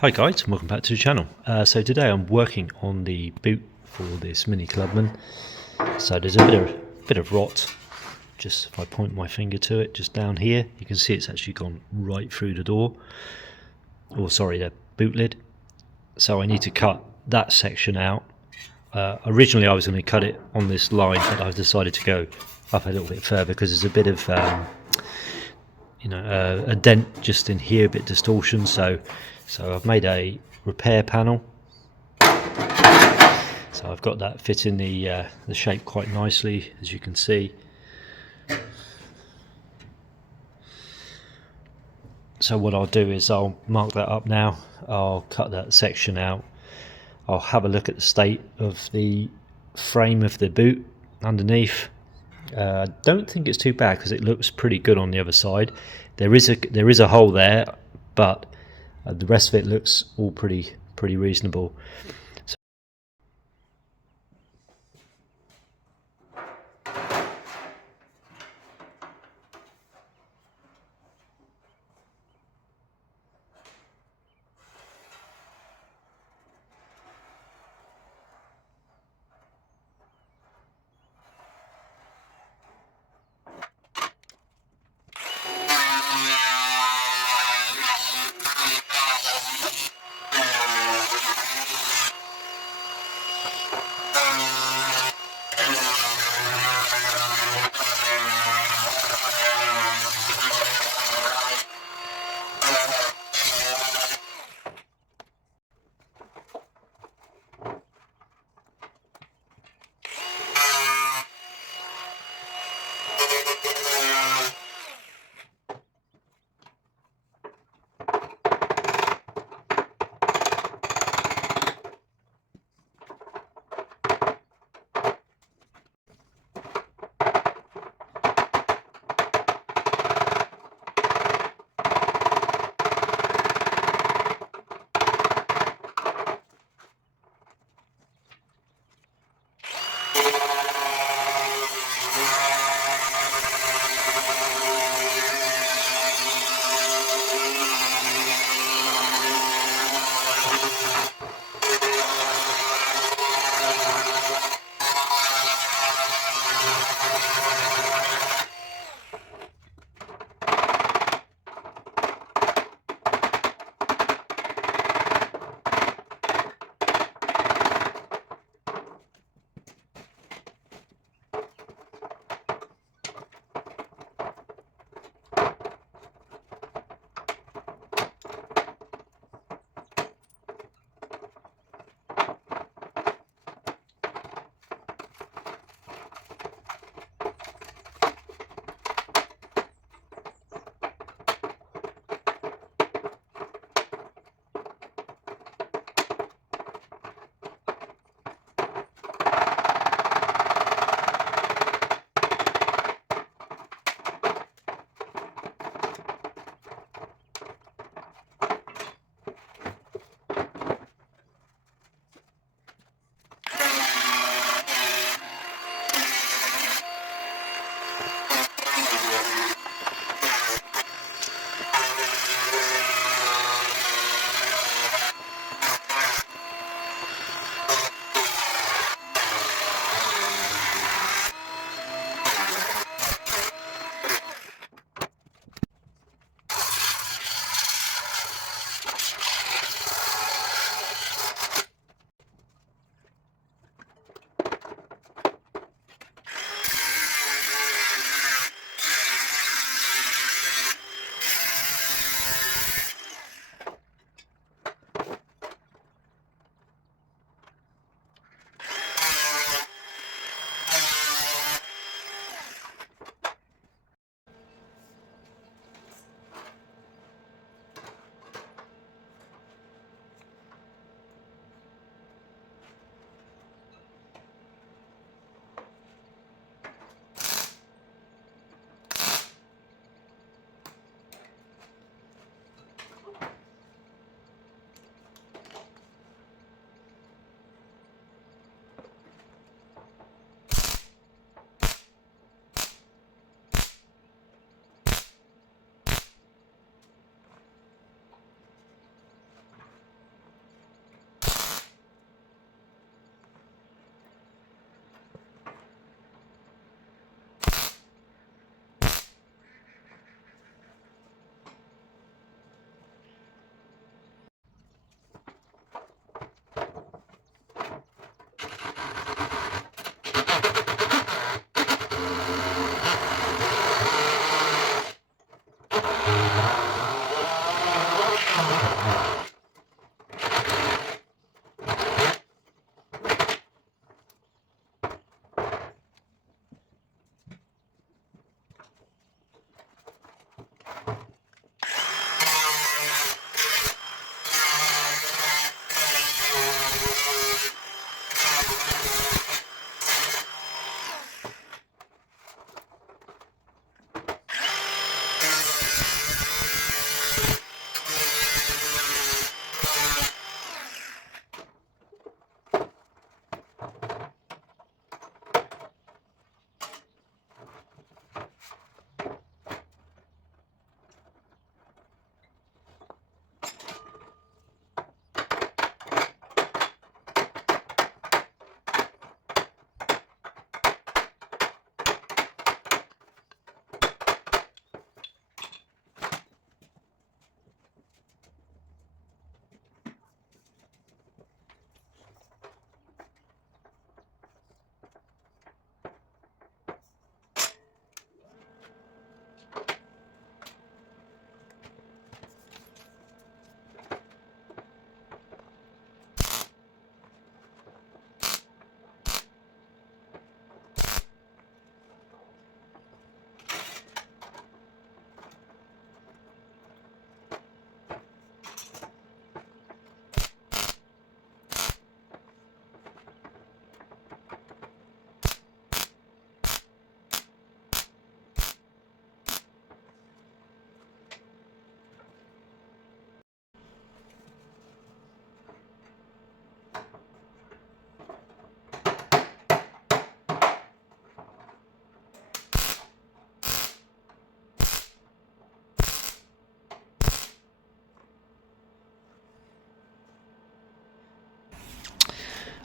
Hi guys, and welcome back to the channel. So today I'm working on the boot for this mini clubman. So there's a bit of rot. Just if I point my finger to it, just down here, you can see it's actually gone right through the door. Or sorry, the boot lid. So I need to cut that section out. Originally I was going to cut it on this line, but I've decided to go up a little bit further because there's a bit of a dent just in here, a bit distortion. So I've made a repair panel. So I've got that fitting the shape quite nicely, as you can see. So what I'll do is I'll mark that up now. I'll cut that section out. I'll have a look at the state of the frame of the boot underneath. I don't think it's too bad because it looks pretty good on the other side. There is a hole there, but the rest of it looks all pretty reasonable.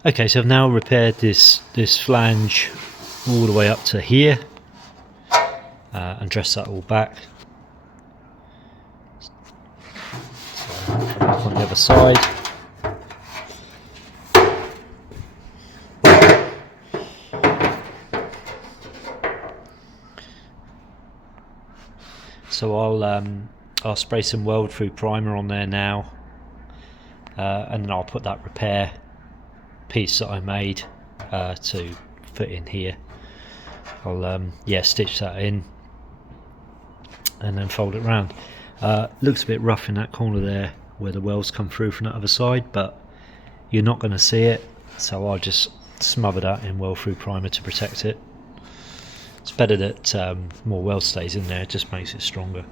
Okay, so I've now repaired this flange all the way up to here, and dressed that all back. So look on the other side. So I'll spray some weld through primer on there now, and then I'll put that repair piece that I made to fit in here. I'll stitch that in and then fold it around. Looks a bit rough in that corner there where the welds come through from the other side, but you're not going to see it, so I'll just smother that in weld through primer to protect it. It's better that more weld stays in there, it just makes it stronger.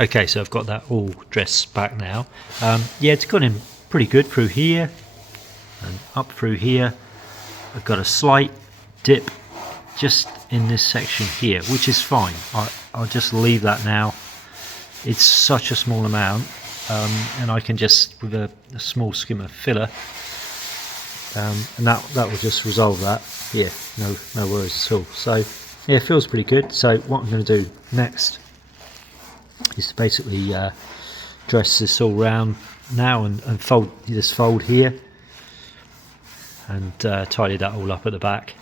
Okay, so I've got that all dressed back now. Yeah, it's gone in pretty good through here and up through here. I've got a slight dip just in this section here, which is fine. I'll just leave that now. It's such a small amount, and I can just, with a small skim of filler, and that will just resolve that. Yeah, no worries at all. So yeah, it feels pretty good. So what I'm going to do next is to basically dress this all round now and fold this fold here and tidy that all up at the back.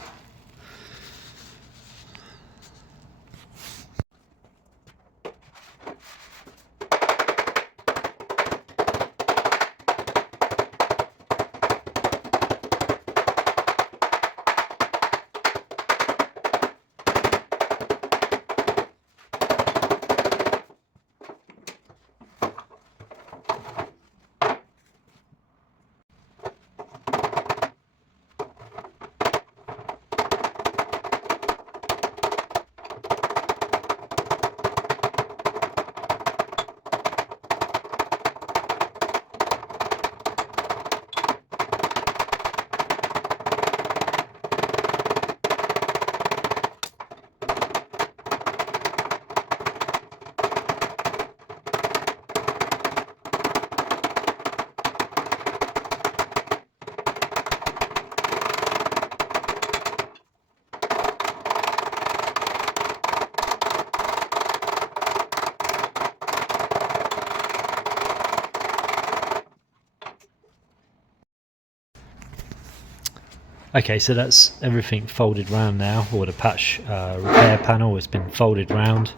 Okay, so that's everything folded round now, or the patch repair panel has been folded round.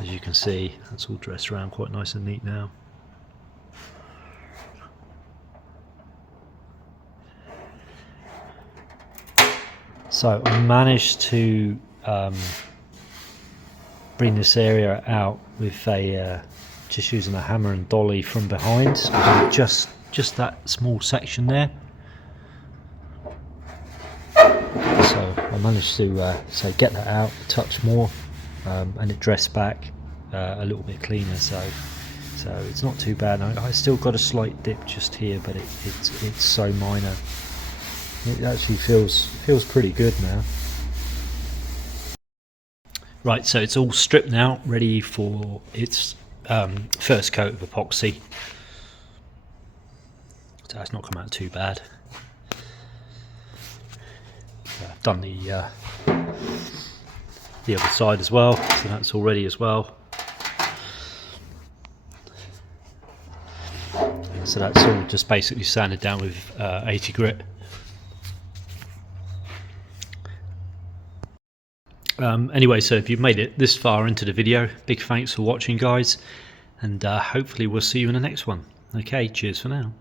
As you can see, that's all dressed around quite nice and neat now. So I managed to bring this area out with a just using a hammer and dolly from behind, so just that small section there. So I managed to get that out a touch more, and it dressed back a little bit cleaner. So it's not too bad. I still got a slight dip just here, but it's so minor. It actually feels pretty good now. Right, so it's all stripped now, ready for its first coat of epoxy. So it's not come out too bad. I've done the other side as well, so that's all ready as well. So that's all just basically sanded down with 80 grit. Anyway, so if you've made it this far into the video, big thanks for watching, guys, and hopefully we'll see you in the next one. Okay, cheers for now.